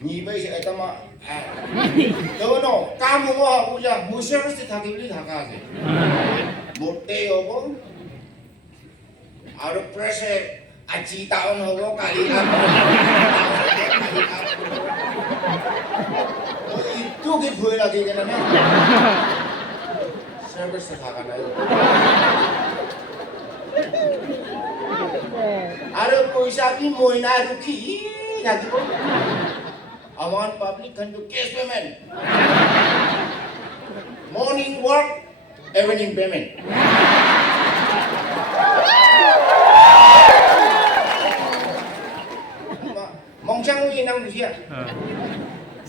你为啥这么哎？đâu nó cam mua bây giờ mua service thằng cái gì thằng cái gì một day ở bố out of pressure anh chỉ tạo nó có cái gì ăn itu cái phơi là cái này nè service thằng cái này ada पैसा भी मोइना रुकी lagi pun awan public can do cash payment morning work evening payment mong sang gì năng gì ạ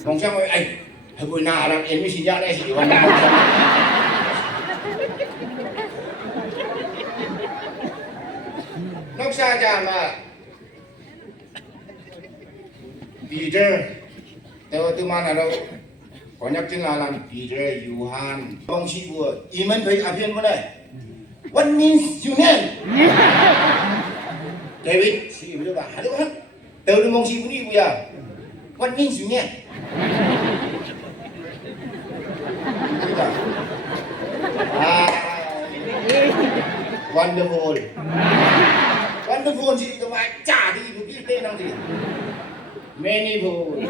mong sang ơi anh hơi buổi nào làm em mới xin ra đây chỉ còn mong sang nó xa chả mà Peter, tôi mana đâu, konyak trên là làm Peter, Johan, ông sĩ của Iman thấy áp viên này. What means your name? David, sĩ của bà, đúng không? Tôi được ông sĩ của đi bây giờ. What means your name? Wonderful. Wonderful gì cơ mà chả thì được biết tên nào gì. Many food.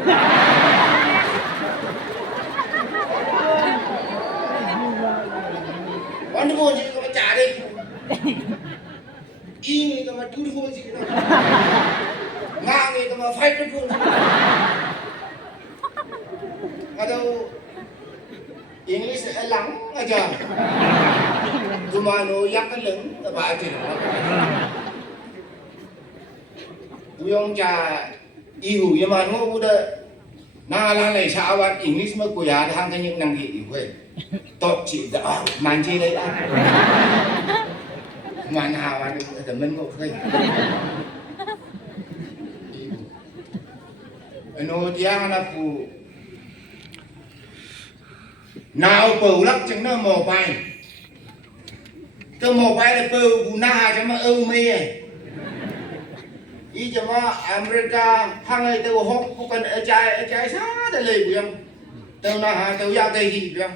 Wonderful gì cơ mà chả đi. Y cơ mà beautiful gì đó. Ngang cơ mà frightful. Ở đâu English lắng aja. Cuma no yak kan leng apa aja. Uyong cha ihu yang mana udah nalar này sao bạn English mà của nhà thằng cái những năng gì vậy tốt chỉ đã mang chi đấy đã mà nào bạn thì mình cũng phải nó tiếng là phụ nào bầu lắc chẳng nó mò bay cái mò bay là bầu phụ na chẳng mà âu mê ý cho mà America hàng ngày tôi học cũng cần ở trái xa để lấy biển tôi na tôi ra đây gì biển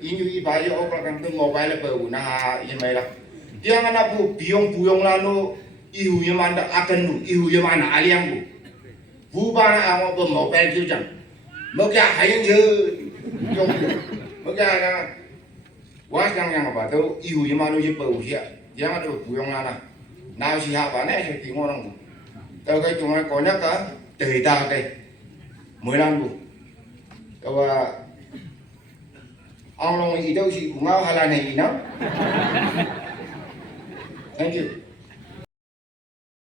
ý như ý bài cho ông là cần tôi mò bay là bầu na ý mấy là tiếng anh là phụ biong là nó yêu như mà đã akan nu yêu như mà na aliang bu bu ba na ang bơm mò bay kêu chẳng mất ra hay như trong mất ra là quá chẳng mà tôi yêu như mà nó như bầu gì ạ tiếng anh tôi biong là nào chỉ hạ bạn này thì tiếng ngon tao cái chúng nó có nhắc á từ ta đây 15 luôn tao ông long gì đâu chỉ cũng ngao hay là này gì đó thank you